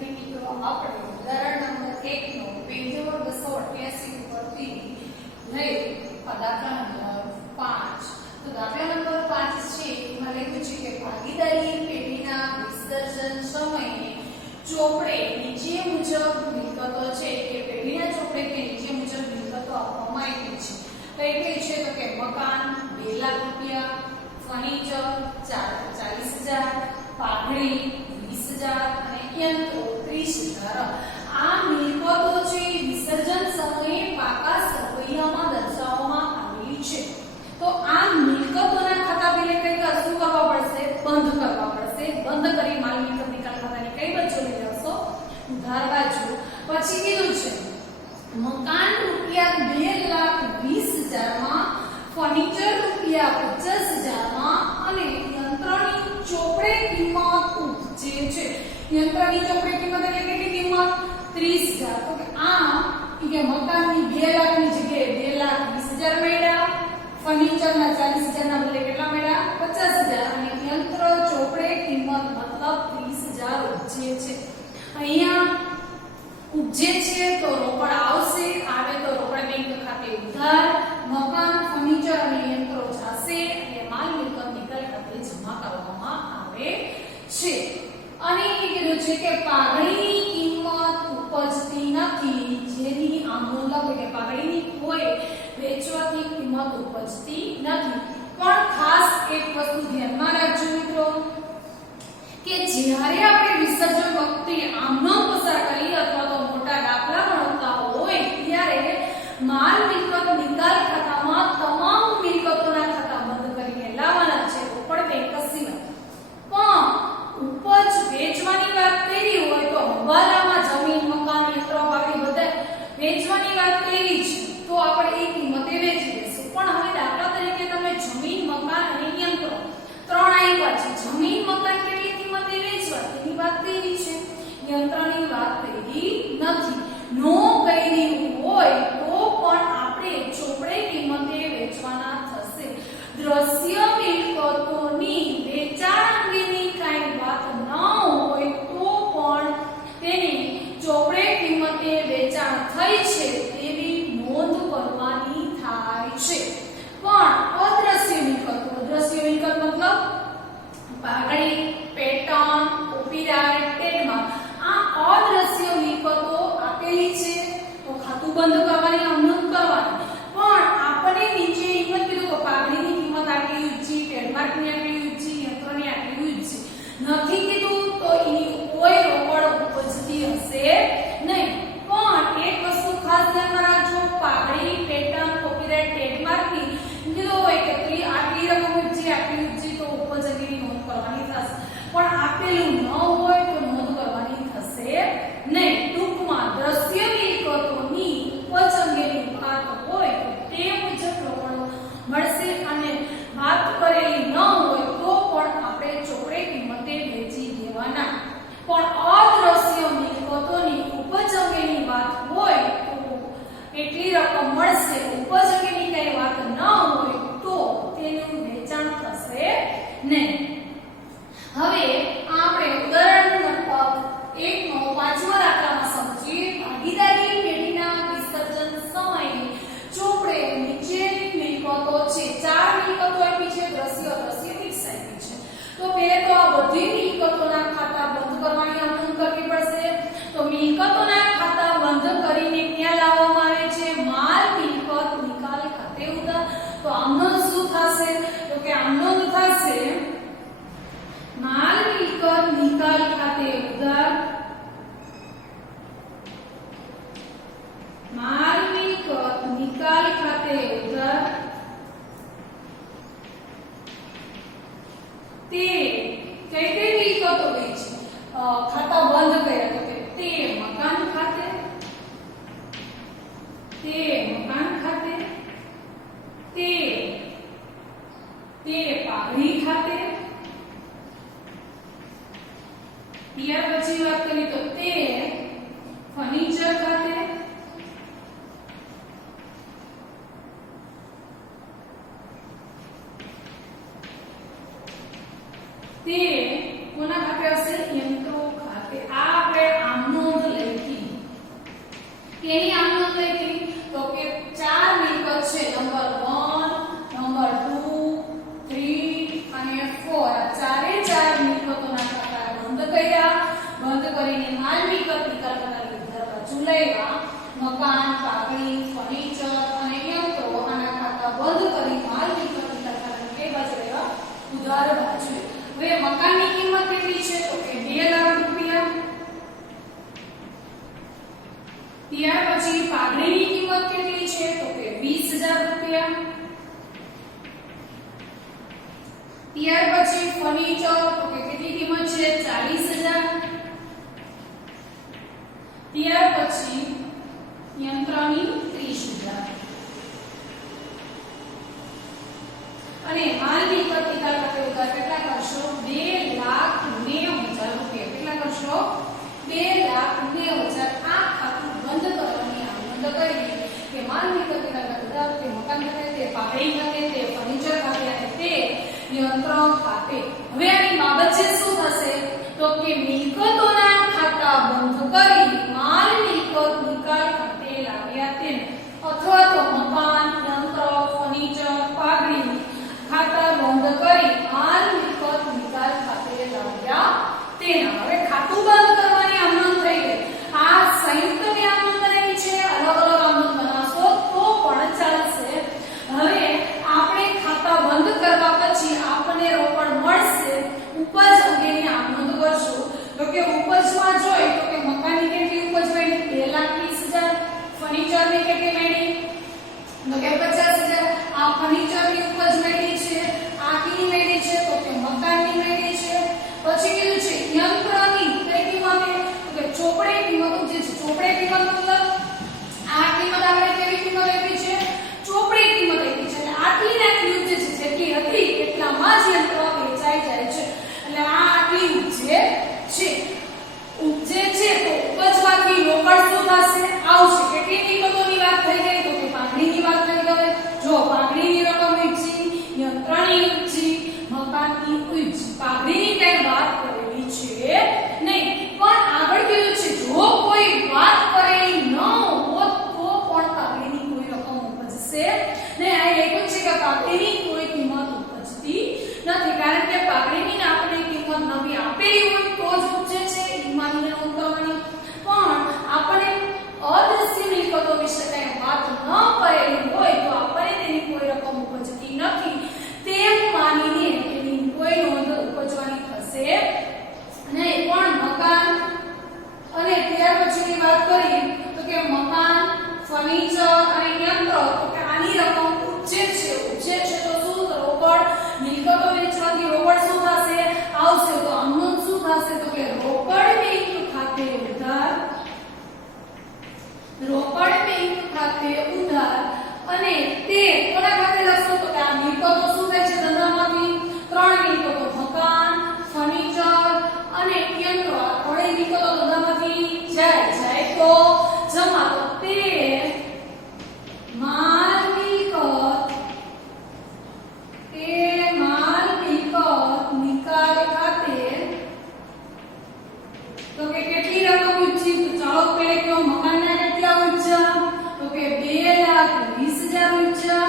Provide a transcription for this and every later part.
વિદ્યાર્થી મિત્રો આપણે ઉદાહરણ નંબર 1 નો પેજ નંબર 288 ઉપરથી લઈ દાખલા નંબર 5 તો દાખલા નંબર 5 છે એમાં લખ્યું છે કે ભાગીદારી પેઢીના વિસર્જન સમયે ચોપડે નીચે મુજબ મિલકતો છે કે પેઢીના ચોપડે કે નીચે મુજબ મિલકતો આપવામાં આવી છે કઈ કઈ છે તો કે મકાન 2 લાખ રૂપિયા, ફર્નિચર 40,000, પાઘડી 20,000 અને યંત્રો 30,000. આ મિલકતો છે વિસર્જન સમયે પાકા સરવૈયામાં દર્શાવવામાં આવેલી છે. તો આ મિલકતોના ખાતા પેલે કઈ શું કરવા પડશે? બંધ કરવા પડશે. બંધ કરી માલ મિલકત નિકાલ ખાતાની કઈ બાજુ લઈ જશો? ઉધાર બાજુ. પછી કીધું છે મકાન રૂપિયા 2,20,000 માં, ફર્નિચર રૂપિયા 50,000 માં અને યંત્રની ચોપડે કિંમત ઉપજે છે. યંત્રની ચોપડે કિંમત એટલે કેટલી કિંમત? 30,000. તો કે આ કે મકાનની 2 લાખની જગ્યાએ 2,20,000 મળ્યા, ફર્નિચરના 40,000 ના બદલે કેટલા મળ્યા? 50,000 અને યંત્ર ચોપડે કિંમત મતલબ 30,000 ઉપજે છે. અહીંયા ઉપજે છે તો રોકડ આવશે, આવે તો રોકડ બેંક ખાતે ઉધાર, મકાન, ફર્નિચર અને યંત્રો જશે અને માલ મિલકત નિકાલ ખાતે જમા કરવામાં આવે છે. અને એ કીધું છે કે પાઘડીની કિંમત ઉપજતી નથી, જેની આમ નોંધ લાવો કે પાઘડીની કોઈ વેચવાથી કિંમત ઉપજતી નથી. પણ ખાસ એક વસ્તુ ધ્યાનમાં રાખજો મિત્રો કે જ્યારે આપણે વિસર્જન વખતે આમનો પસાર કરી અથવા તો મોટા દાખલા ગણતા હોય ત્યારે માલ મિલકત નિકાલ ખાતામાં તમામ મિલકતોના ખાતા બંધ કરીને લાવવાના છે, રોકડ બેંક સિવાય. પણ ઉપજ વેચવાની વાત કરી હોય તો હવાલામાં જમીન, મકાન, યંત્ર, પાઘડી બધા વેચવાની વાત કરી છે તો આપણે એ કિંમતે વેચી દેશું. પણ હવે દાખલા તરીકે તમે જમીન, મકાન અને યંત્રો ત્રણ આવ્યા છે. જમીન, મકાન કેટલી કિંમતે વેચવા તેની વાત કરી છે, યંત્રની વાત કરી નથી. નો કરી હોય તો પણ આપણે ચોપડે કિંમતે વેચવાના થશે. દ્રશ્ય મિલકતોની વેચાણ અંગેની કાંઈ વાત ન હોય તો પણ તેની ચોપડે કિંમતે વેચાણ થઈ છે તેવી નોંધ કરવાની થાય છે. પણ અદ્રશ્ય મિલકતો, અદ્રશ્ય મિલકત મતલબ પાઘડી, પેટર્ન, કોપીરાઇટ, ટ્રેડમાર્ક, આ અદ્રશ્ય મિલકતો આપેલી છે તો ખાતું બંધ કરવાની, અમનોંધ કરવાની. પણ આપણે નીચે કિંમત કીધું તો પાઘડીની કિંમત આટલી ઊંચી, ટ્રેડમાર્કની આટલી ઊંચી, યંત્રની આટલી ઊંચી નથી કીધું તો એની કોઈ રોકડ ઉપજતી હશે નહીં. પણ એક વસ્તુ ખાસ ધ્યાનમાં રાખજો, પાઘડી, પેટર્ન, કોપીરાઇટ, ટ્રેડમાર્કની કીધું હોય કે આટલી રકમ ઊંચી, આટલી ઊંચી તો ઉપજ અંગેની નોંધ કરવાની થશે. પણ આપેલું ન હોય તો નોંધ કરવાની થશે નહીં. ટૂંકમાં દ્રશ્ય મિલકતોની ઉપજ અંગેની વાત હોય તો તે મુજબ રોકડો મળશે અને વાત કરેલી ન હોય તો પણ આપણે ચોપડે કિંમતે વેચી દેવાના. પણ અદ્રશ્ય મિલકતોની ઉપજ અંગેની વાત હોય તો એટલી રકમ મળશે, ઉપજ અંગેની કઈ વાત ન હોય તો તેનું વેચાણ થશે નહીં. હવે આપણે ઉદાહરણ નંબર 1 નો 5મા દાખલામાં સમજીએ. ભાગીદારી પેઢીના વિસર્જન સમયે ચોપડે નીચેની મિલકતો છે. 4 મિલકતો આપી છે, દ્રશ્ય, અદ્રશ્ય, ફિક્સ આપી છે. તો પહેલા તો આ બધી મિલકતોના ખાતા બંધ કરવાની નોંધ કરવી પડશે. તો મિલકતોના ખાતા બંધ કરીને ક્યાં લાવવામાં આવે છે? માલ મિલકત નિકાલ ખાતે ઉધાર. તો આમનો શું થશે? તો કે આમનો થશે માલ મિલકત નિકાલ ખાતે ઉધાર, માલ મિલકત નિકાલ ખાતે ઉધાર. તે કઈ કઈ મિલકતો ગઈ છે? ખાતા બંધ કર્યા તો તે મકાન ખાતે, તે મકાન ખાતે, તે પાઘડી ખાતે, ત્યાર પછી વાત કરી તો તે ફર્નિચર ખાતે, તે કોના ખાતે હશે? યંત્રો ખાતે. આ આપણે આમ કરીને માલ મિલકત નિકાલ કરનારી ઉધાર બાજુ લેવા મકાન પાઘડી ફર્નિચર અને યંત્રો આના ખાતા બંધ કરી માલ મિલકત નિકાલ કરનારી કઈ બાજુ લેવા ઉધાર બાજુ હવે મકાનની કિંમત કેટલી છે તો કે 2 લાખ રૂપિયા ત્યાર પછી પાઘડીની કિંમત કેટલી છે તો કે 20000 રૂપિયા ત્યાર પછી ફર્નિચર તો કે કેટલી કિંમત છે 40000 ત્યાર પછી યંત્રની 30000 અને માલ મિલકત નિકાલ માટે ઉધાર કેટલા કરશો 2,90,000 રૂપિયા કેટલા કરશો 2,90,000 આ ખાતું બંધ કરવાની આનંદ કરી કે માલ મિલકત નિકાલ માટે ઉધાર તે મકાન ખાતે તે પાઘડી ખાતે તે ફર્નિચર ખાતે અને તે યંત્ર ખાતે હવે આની બાબત છે શું થશે તો કે મિલકતોના ખાતા બંધ કરી માલ મિલકત નિકાલ ખાતે લાવ્યા તેમ અથવા તો મકાન યંત્ર ફર્નિચર પાઘડી ખાતા બંધ કરી માલ મિલકત નિકાલ ખાતે લાવ્યા તેના હવે ખાતું બંધ કરવાની આમંત્રણ થઈ ગઈ આ સંયુક્ત ની આમંત્રણ બનાવી છે અલગ અલગ આમંત્રણ બનાવશો તો પણ ચાલશે હવે આપણે ખાતા બંધ કરવા પછી આપણને રોકડ મળશે ઉપજ અંગેની આમંત્રણ કરશું તો કે ઉપજમાં જોઈ તો કે મકાનની કેટલી ઉપજ મળી 2,20,000 ફર્નિચરની કેટલી મળી તો કે 50,000 આ ફર્નિચરની ઉપજ મળી છે આ કેટલી મળી છે તો કે મકાનની મળી છે પછી કીધું છે યંત્રની કઈ કિંમત તો કે ચોપડે કિંમત જે છે ચોપડે કિંમત મતલબ આ કિંમત આપણે કેવી કિંમત આપી છે ચોપડે કિંમત આપી છે એટલે આટલી ને આટલી ઉપજ છે જેટલી હતી એટલામાં જ યંત્ર વેચાઈ જાય છે એટલે આ આટલી ઉપજે છે ઉપજે છે તો ઉપજવાથી રોકડ શું થશે આવશે કેટલી કિંમતોની વાત થઈ ગઈ તો કે પાઘડીની વાત થઈ ગઈ જો પાઘડીની રકમ ઉપજી યંત્રની ઉપજી મકાનની ઉપજી પાઘડીની કઈ વાત કરેલી છે નહીં પણ આગળ કીધું છે જો કોઈ વાત કરેલી ન હોત તો પણ પાઘડીની કોઈ રકમ ઉપજશે નહીં આ લખ્યું છે કે પાઘડીની કોઈ કિંમત ઉપજતી નથી કારણ કે પાઘડીની આપણે કિંમત નવી આપેલી હોય તો જ ઉપજે છે ઈમાનને નોંધ કરવાની પણ આપણે અદ્રશ્ય મિલકતો વિશે કઈ વાત ન કરેલી હોય તો આપણે તેની કોઈ રકમ ઉપજતી નથી તેમ માનીને તેની કોઈ નોંધ ઉપજવાની થશે નહીં પણ મકાન અને ત્યાર પછીની વાત કરી તો કે મકાન ફર્નિચર અને યંત્ર તો કે આની રકમ ઉપજે છે તો શું રોકડ મિલકતો વેચવાથી રોકડ શું થશે આવશે તો આમનું શું થશે તો કે રોકડ બેંક ખાતે ઉધાર અને તે કોના ખાતે લખશો તો કે આ મિલકતો શું થાય છે ધંધામાંથી 3 મિલકતો મકાન ફર્નિચર અને યંત્રો આ ત્રણેય મિલકતો ધંધામાંથી જાય તો જમા તો તે માલ મિલકત નિકાલ ખાતે તો કે કેટલી રકમ ઉપજી તો ચાલો પહેલે કહો મકાનના કેટલા ઉપજા તો કે 2,20,000 ઉપજા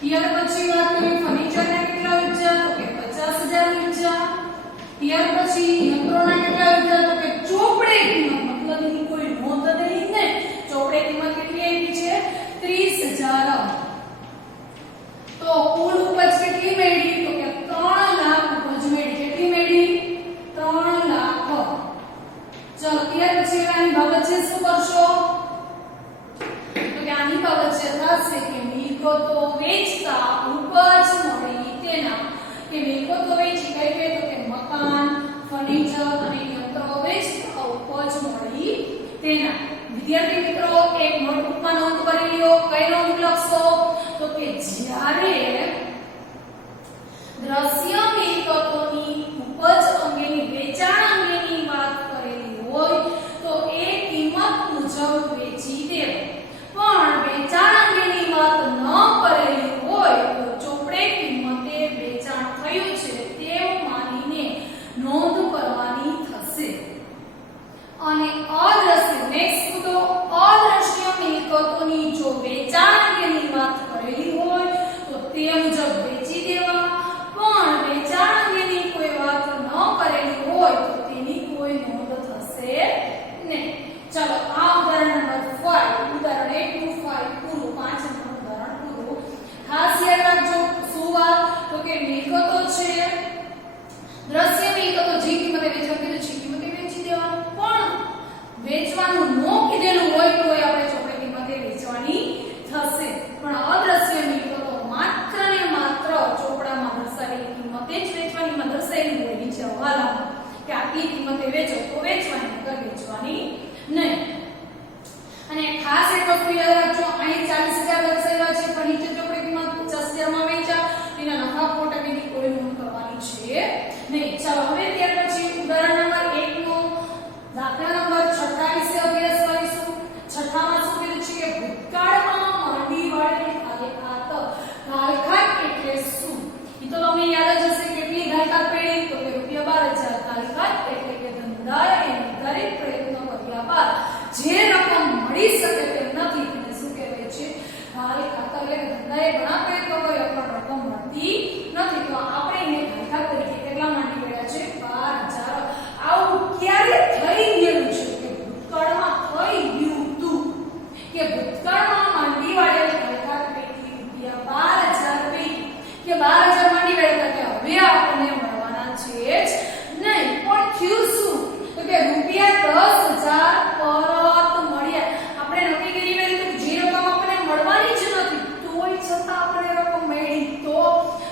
ત્યાર પછી વાત કરી ફર્નિચરના કેટલા ઉપજા તો કે 50,000 ઉપજા ત્યાર પછી યંત્રોના કેટલા ઉપજા તો કે ચોપડે કિંમત મતલબ એની કોઈ નોંધ નહીં ને ચોપડે કિંમત કેટલી આવી છે 30,000 તો કુલ ઉપજ કેટલી મળી તો કે 3 લાખ ઉપજ મળી કેટલી મળી 3 લાખ ચલો ત્યાર પછી આની બાબત છે શું કરશો તો કે આની બાબત છે થશે કે મિલકતો વેચતા ઉપજ મળી તેના કે મિલકતો વેચી કઈ કઈ તો કે મકાન ફર્નિચર અને યંત્રો વેચતા ઉપજ મળી તેના વિદ્યાર્થી મિત્રો એક નોટબુકમાં નોંધ કરી લ્યો કઈ નોંધ લખશો તો કે જ્યારે દ્રશ્ય મિલકતોની ઉપજ અંગેની વેચાણ અંગેની વાત કરેલી હોય તો એ કિંમત મુજબ વેચી દેવા પણ વેચાણ અંગેની વાત ન કરેલી હોય તો ચોપડે કિંમતે વેચાણ થયું છે તેમ માનીને નોંધ કરવાની થશે અને અદ્રશ્ય નેક્સ્ટ તો અદ્રશ્ય મિલકતોની જો વેચાણ અંગેની વાત કરેલી હોય તો તે મુજબ વેચી દેવા પણ વેચાણ અંગેની કોઈ વાત ન કોઈ વેચો તો વેચવાની, નકર વેચવાની નહીં. અને ખાસ એક વસ્તુ યાદ રાખજો, અહીં 40,000 દર્શાવ્યા છે પણ નીચે ચોપડે કિંમત 50,000 માં વેચ્યા, એના નફા ખોટ અંગેની કોઈ નોંધ કરવાની છે નહીં. ચાલો હવે ત્યાર પછી ઉદાહરણ નંબર 1 નો દાખલા નંબર 6 વિશે અભ્યાસ કરીશું. 6માં શું કીધું છે કે ભૂતકાળમાં માંડી વાળેલી ગાયકાત. ગાયકાત એટલે શું? એ તો તમને યાદ જ હશે. કેટલી ગાયકાત પેડી? તો કે ₹12,000. ગાયકાત એટલે કે ધંધાએ નિર્ધારિત પ્રયત્નો કર્યા બાદ જે રકમ મળી શકે તેમ નથી તેને શું કહેવાય છે? ગાયકાત. એટલે કે ધંધાએ ઘણા પ્રયત્નો કર્યા પણ રકમ મળતી નથી, તો આપણે એને ગાયકાત તરીકે કેટલા માંડી પડ્યા છે? 12,000. આવું ક્યારે થઈ ગયેલું છે કે ભૂતકાળમાં થઈ ગયું હતું કે ભૂતકાળમાં માંડી વાળેલી ગાયકાત પૈકી ₹12,000 પૈકી કે 12,000 માંડી વાળેલા કે હવે આપણને મળવાના છે જ નહીં. પણ થયું શું? તો કે ₹10,000 પરત મળ્યા. આપણે નક્કી કરી લીધું જે રકમ આપણને મળવાની જ નથી તોય છતાં આપણે રકમ મળી. તો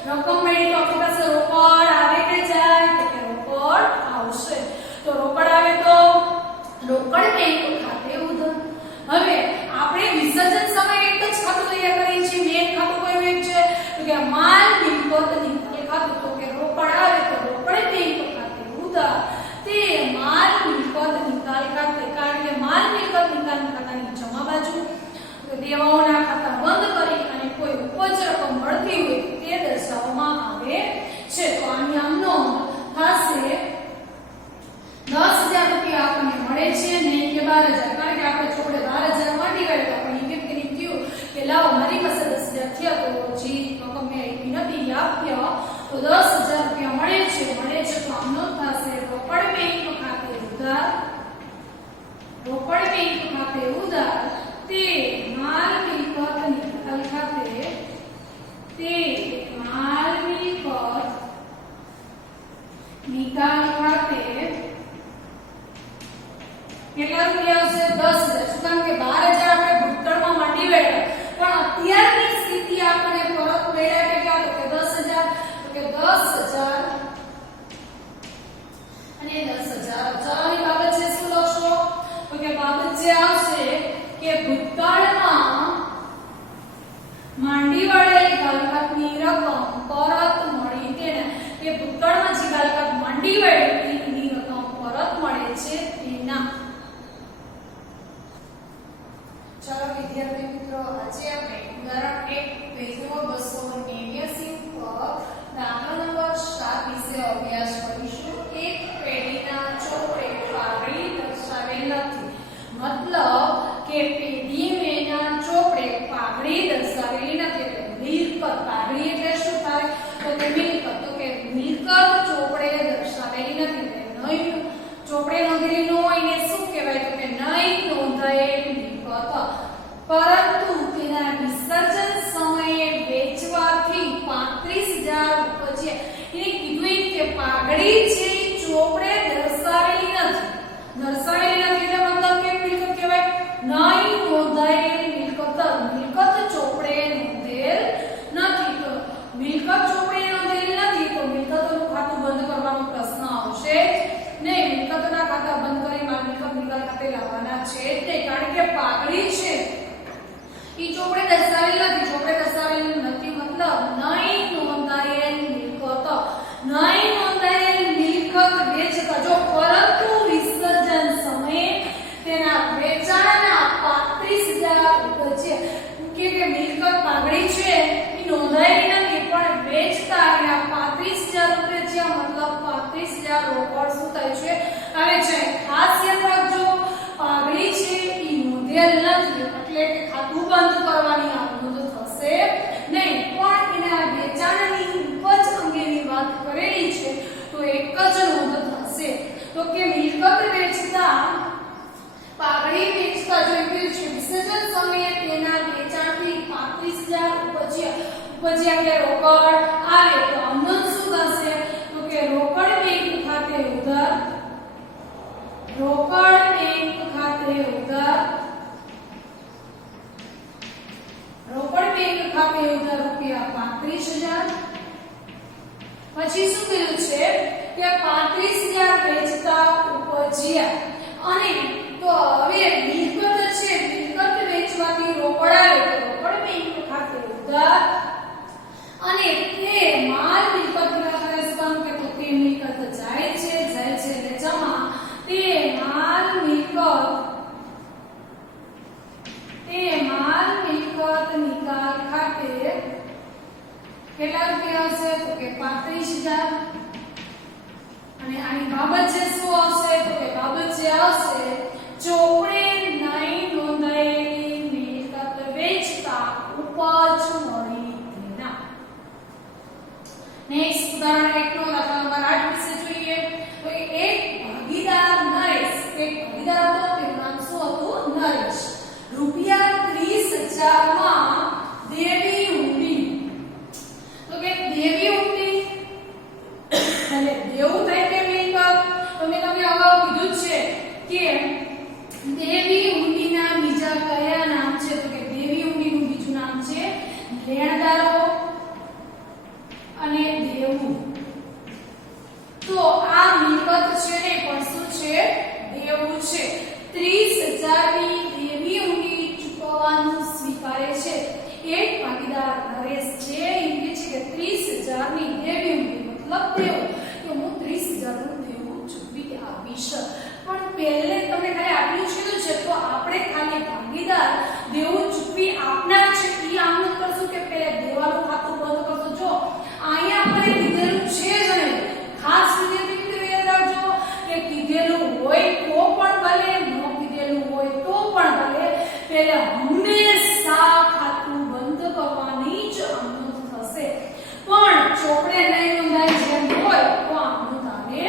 રકમ મળી તો આપણી પાસે રોકડ આવે કે જાય? તો કે રોકડ આવશે. તો રોકડ આવે તો રોકડ બેંક ખાતે ઉધાર. હવે આપણે વિસર્જન સમયે એક જ ખાતું તૈયાર કરીએ છીએ. મેન ખાતું કયું એક છે? તો કે માલ મિલકત નિકાલ ખાતું. તો કે રોકડ આવે તો રોકડ બેંક ખાતે ઉધાર. તે માલ મિલકત નિકાલ ખાતે, કારણ કે માલ મિલકત નિકાલ ખાતાની જમા બાજુ દેવાઓના ખાતા બંધ કરી અને કોઈ ઉપજ રકમ મળતી હોય તે દર્શાવવામાં આવે છે. તો આની આમનો થશે ₹10,000 આપણને મળે છે નહીં કે 12,000. કારણ કે આપણે ચોપડે 12,000 માંડી ગયા પણ એમ કેમ થયું કે લાવો મારી પાસે 10,000 થયા તો જે રકમ મેં આપી નથી આપ્યા તો ₹10,000 મળે છે. તો આમનો થશે રોકડ બેંક ખાતે ઉધાર. રોકડ બેંક ખાતે ઉધાર. તે માલ મિલકત નિકાલ ખાતે, તે માલ મિલકત નિકાલ ખાતે કેટલા રૂપિયા આવશે? 10,000. શું કામ કે 12,000 આપણે ભૂતકાળમાં માંડી બેઠા પણ અત્યારની સ્થિતિ આપણને પરત મળ્યા કેટલા? તો કે 10,000. તો કે 10,000 અને 10,000 અચાની બાબત છે. શું લખશો? તો કે બાબત જે આવશે કે ભૂતકાળમાં માંડી વાળેલી ગાયકાતની રકમ પરત મળી. તેને કે ભૂતકાળમાં જે ગાયકાત માંડી વાળેલી એની રકમ પરત મળે છે તેના. ચાલો વિદ્યાર્થી મિત્રો, આજે આપણે ઉદાહરણ 1 પેજ નંબર 289 પર દાખલા નંબર 7 વિશે અભ્યાસ કરીશું. એક પેઢીના ચોપડે પાઘડી દર્શાવેલ નથી. મતલબ કે પેઢી મેના ચોપડે પાઘડી દર્શાવેલી નથી. એટલે મિલકત. પાઘડી એટલે શું થાય? તો કે મિલકત. તો કે મિલકત ચોપડે દર્શાવેલી નથી. એટલે નહીં ચોપડે નોંધેલી ન હોય એને શું કહેવાય? તો કે નહીં નોંધાયેલી મિલકત. પરંતુ તેના વિસર્જન સમયે વેચવાથી 35,000 ઉપજ્યા. એને કીધું કે પાઘડી છે ચોપડે દર્શાવેલી નથી. દર્શાવેલી નથી એટલે મતલબ કે મિલકત કહેવાય? નહીં નોંધાયેલી મિલકત. મિલકત ચોપડે નોંધેલ નથી. તો મિલકત ચોપડે નોંધેલી નથી તો મિલકતોનું ખાતું બંધ કરવાનો પ્રશ્ન આવશે નહીં. મિલકતોના ખાતા બંધ કરી મિલકત નિકાલ ખાતે લાવવાના છે નહીં. કારણ કે પાઘડી છે ઈ ચોપડે દર્શાવેલ નથી. ચોપડે દર્શાવેલ નથી મતલબ નહીં નોંધાયેલ મિલકત. નહીં નોંધાયેલ મિલકત વેચતા જો પરંતુ વિસર્જન સમયે તેના વેચાણના 35,000 ઉપજ્યા. કે મિલકત પાઘડી છે ઈ નોંધાયેલી નથી પણ વેચતા એના 35,000 ઉપજ્યા. મતલબ 35,000 રોકડ શું થાય છે? આવે છે. ખાસ યાદ રાખજો પાઘડી છે ઈ નોંધેલ નથી એટલે કે ખાતું બંધ કરવાની આ નોંધ થશે નહીં. પણ એના વેચાણની ઉપજ અંગેની વાત કરેલી છે તો એક જ નોંધ થશે. તો કે મિલકત વેચતા પાઘડી વેચતા જો છે વિસર્જન સમયે તેના વેચાણથી 35,000 ઉપજ્યા કે રોકડ આવે તો આમનો શું થશે? તો કે રોકડ બેંક ખાતે ઉધાર. રોકડ બેંક ખાતે ઉધાર. રોકડ બેંક ખાતે ઉધાર ₹35,000. પછી શું કીધું છે કે 35,000 વેચતા ઉપજ્યા. અને તો હવે મિલકત છે, મિલકત વેચવાથી રોકડ આવે તો રોકડ બેંક ખાતે ઉધાર. અને તે માલ મિલકતના કરેસ્પોન્ડ કે તો તે મિલકત જાય છે એટલે જમા. તે માલ મિલકત નિકાલ ખાતે કેટલા રૂપિયા હશે તો કે 35,000. અને આની બાબત છે શું આવશે તો કે બાબત છે આવશે ચોપડે નહીં નોંધાયેલી મિલકત વેચતા ઉપજ મળી તેના. નેક્સ્ટ ઉદાહરણ 1 નો દાખલા નંબર 8 વિશે જોઈએ. તો એક ભાગીદાર નરેશ, એક ભાગીદાર હતો તેનું નામ શું હતું નરેશ, રૂપિયા 30,000 માં દેવી ઊંડી. તો કે દેવી ઊંડી એટલે દેવું થાય કે મિલકત. તો મેં તમને અગાઉ કીધું છે કે દેવી ઊંડીના બીજા કયા નામ છે તો કે દેવી ઊંડીનું બીજું નામ છે લેણદારો અને દેવું. તો આ મિલકત છે ને પણ શું છે દેવું છે. 30,000 ની દેવી ઊંડી ચૂકવવાનું સ્વીકારે છે. એક ભાગીદાર નરેશ છે એમ કહે છે કે 30,000 ની દેવી ઊંડી મતલબ દેવું કે હું 30,000 નું દેવું ચૂકવી આપીશ. પણ પહેલે તમને ખાલી આટલું કીધું છે તો આપણે ખાલી ભાગીદાર દેવું ચૂકવી આપનાર છે એ આમ ન કરશું કે પહેલે દેવાનું ખાતું બંધ કરશું. જો અહીંયા આપણે કીધેલું છે જ નહીં, ખાસ વિદ્યાર્થી યાદ રાખજો કે કીધેલું હોય તો પણ ભલે, ન કીધેલું હોય તો પણ ભલે, પહેલે હંમેશા ખાતું બંધ કરવાની જ અનુમતિ થશે. પણ ચોપડે નહીં નોંધાય જેમ હોય તો આનું તારે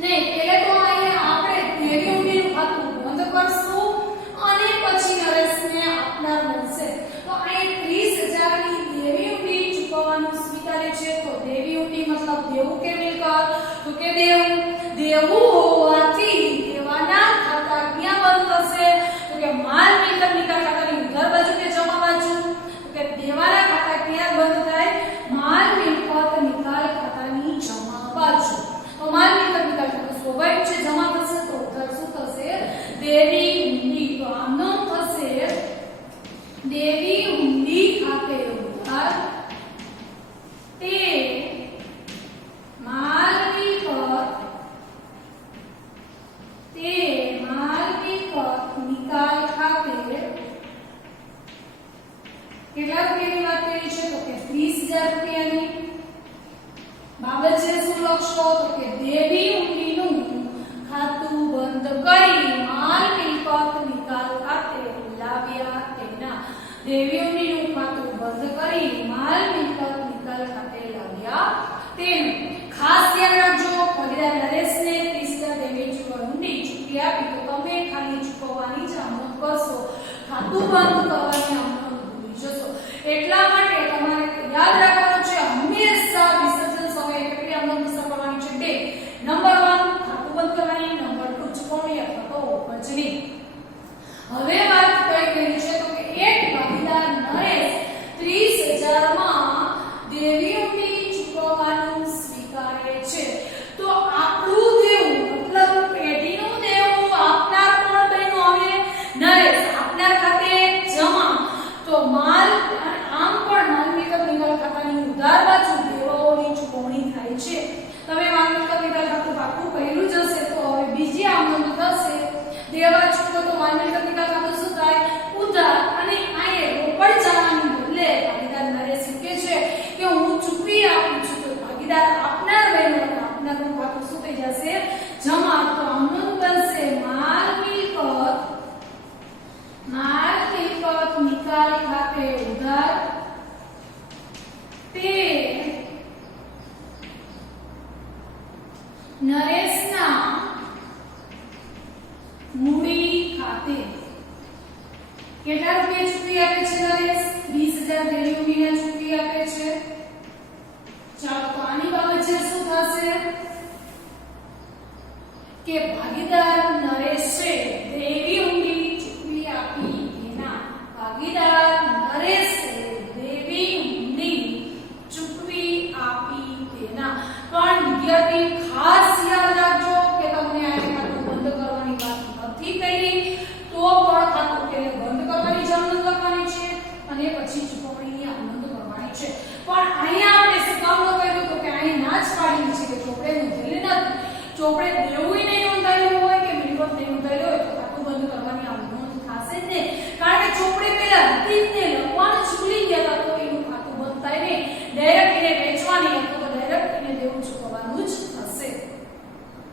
નહીં. પહેલે તો અહીંયા આપણે દેવી ઊંડીનું ખાતું બંધ કરશું અને પછી નરેશને આપનાર બનશે. તો અહીંયા 30,000 ની દેવી ઊંડી ચૂકવવાનું સ્વીકારે છે. તો દેવી ઊંડી મતલબ દેવું કે મિલકત તો કે દેવું. દેવું હોવાથી દેવાના ખાતા ક્યાં બંધ થશે તો કે માલ મિલકત નિકાલ ખાતાની ઉધાર બાજુ કે જમા બાજુ. તો કે દેવાના ખાતા ક્યાં બંધ થાય માલ મિલકત નિકાલ ખાતાની જમા બાજુ. તો માલ મિલકત નિકાલ ખાતું સ્વાભાવિક છે જમા થશે તો ઉધાર શું થશે દેવી ઊંડી. તો આમ નામ થશે દેવી ઊંડી ખાતે ઉધાર. તે માલ મિલકત નિકાલ ખાતે કેટલા રૂપિયાની વાત કરી છે તો કે 30,000 રૂપિયાની. બાબત છે શું લખશો તો કે દેવી ઊંડીનું ખાતું બંધ કરી માલ મિલકત નિકાલ ખાતે લાવ્યા તેના. દેવી ઊંડીનું ખાતું બંધ કરી માલ મિલકત નિકાલ ખાતે લાવ્યા તેનું. ખાસ ધ્યાન રાખજો ભાગીદાર નરેશને 30,000 દેવી ઊંડી ચૂકવી આપી તો તમે ખાલી ચૂકવવાની જ અમલ કરશો, ખાતું બંધ કરવાની અમલ ભૂલી જશો. એટલા માટે તમારે યાદ રાખવાનું છે હંમેશા વિસર્જન સમયે કેટલી અમલ કરવાની છે 2. નંબર 1 ખાતું બંધ કરવાની, નંબર 2 ચૂકવણી અથવા તો ઉપજની. હવે વાત કઈ કરી છે તો કે એક ભાગીદાર નરેશ 30,000 માં દેવી ઊંડી ચૂકવવાનું સ્વીકારે છે. તો આપણું દેવું મતલબ પેઢીનું દેવું આપનાર કોણ બન્યું હવે નરેશ, આપનાર ખાતે જમા. તો માલ આમ પણ માલ મિલકત નિકાલ ખાતાની ઉધાર બાજુ દેવાઓની ચૂકવણી થાય છે. તમે માલ મિલકત નિકાલ ખાતું પાકું પહેલું જ હશે તો હવે બીજી આમનોંધ થશે દેવા ચૂકવો તો માલ મિલકત નિકાલ ખાતું શું થાય ઉધાર. અને આયે રોકડ જવાની બદલે ભાગીદાર નરેશ કહે છે કે હું ચૂકવી આપું છું. તો ભાગીદાર આપનાર બન્યો અને આપનારનું ખાતું શું થઈ જશે જમા. તો આમનોંધ બનશે માલ મિલકત નિકાલ ખાતે ઉધાર. તે નરેશના મૂડી ખાતે કેટલા રૂપિયા ચૂકવી આપે છે નરેશ 30,000 દેવી ઊંડીને ચૂકવી આપે છે. ચાલો તો આની બાબત છે શું થશે કે ભાગીદાર નરેશે દેવી ઊંડી ચૂકવી આપી એના. ભાગીદાર નરેશે દેવી ઊંડી ચૂકવી આપી તેના. પણ વિદ્યાર્થી છે. પણ અહીંયા આપણે શું કામ ન કર્યું તો કે અહીં ના જ પાડી છે કે ચોપડે નોંધેલી નથી, ચોપડે દેવું